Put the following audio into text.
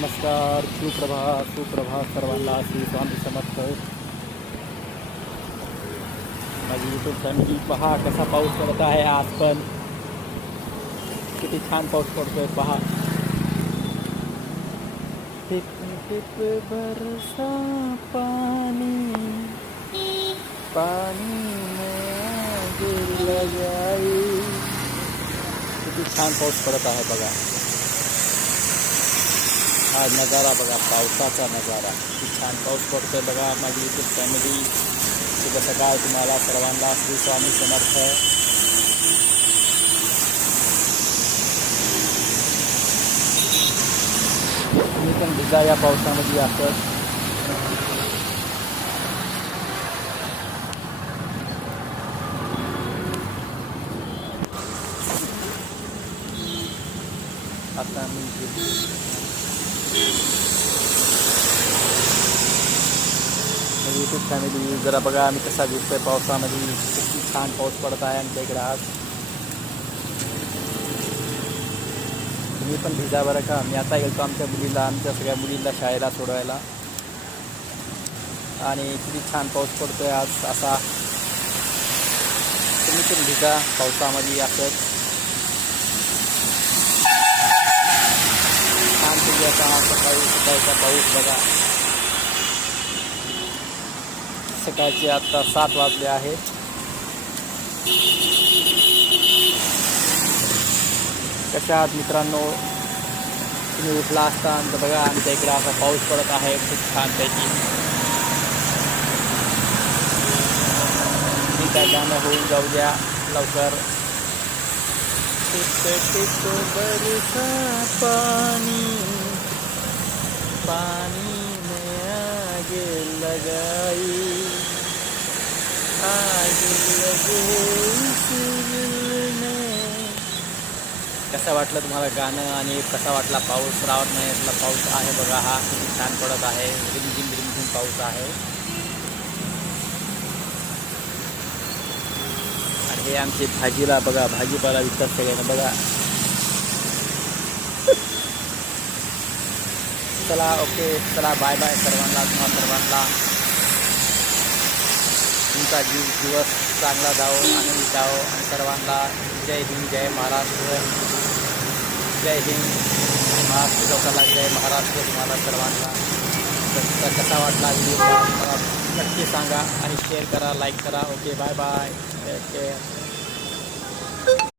नमस्कार, सुप्रभात सर्वांना. श्री स्वामी समर्थ. माझी यूट्यूब फॅमिली पहा कसा पाऊस पडत आहे. आज पण किती छान पाऊस पडतोय पहा. टिप टिप बरसा पानी पानी में आग लगाई. किती छान पाऊस पडत आहे बघा. हा नजारा बघा, पावसाचा नजारा. किती छान पाऊस पडतोय बघा. माझी यूट्यूब फॅमिली, शुभ सकाळ तुम्हाला सर्वांना. श्री स्वामी समर्थ. तुम्ही पण भिजा या पावसामध्ये असं. आता मी यूट्यूब फॅमिली जरा बघा आम्ही कसा भिजतोय पावसामध्ये. किती छान पाऊस पडत आहे आमच्या इकडे आज. तुम्ही पण भिजा बरं का. मी आता गेलो आमच्या सगळ्या मुलींना शाळेला सोडवायला. आणि किती छान पाऊस पडतोय आज असा. तुम्ही पण भिजा पावसामध्ये असंच. छान तुम्ही आता सकाळचा पाऊस बघा. सकाळचे आता 7 वाजले आहेत. कशा आहात मित्रांनो. तुम्ही उठला असता तर बघा आमच्या इकडे असा पाऊस पडत आहे खूप छानपैकी. ठीक आहे, गाणं होऊन जाऊ द्या लवकर. टिप टिप बरसा पानी पानी में आग लगाई. आग लगे इस दिल में. कसं वाटलं तुम्हाला गाणं आणि कसा वाटला पाऊस. श्रावण महिन्यातला पाऊस आहे बघा. हा किती छान पडत आहे. रिमझिम पाऊस आहे. आणि हे आमचे भाजीला बघा, भाजीपाला विकतात सगळ्यांना बघा. चला ओके, चला बाय बाय सर्वांना. तुम्हाला सर्वांना तुमचा दिवस चांगला जाओ, आनंदी जाओ. आणि सर्वांना जय हिंद, जय महाराष्ट्र. जय हिंद महाराष्ट्र लोकांना, जय महाराष्ट्र तुम्हाला सर्वांना. तर कसा वाटला व्हिडिओ मला नक्की सांगा आणि शेअर करा, लाईक करा. Okay bye bye, take care.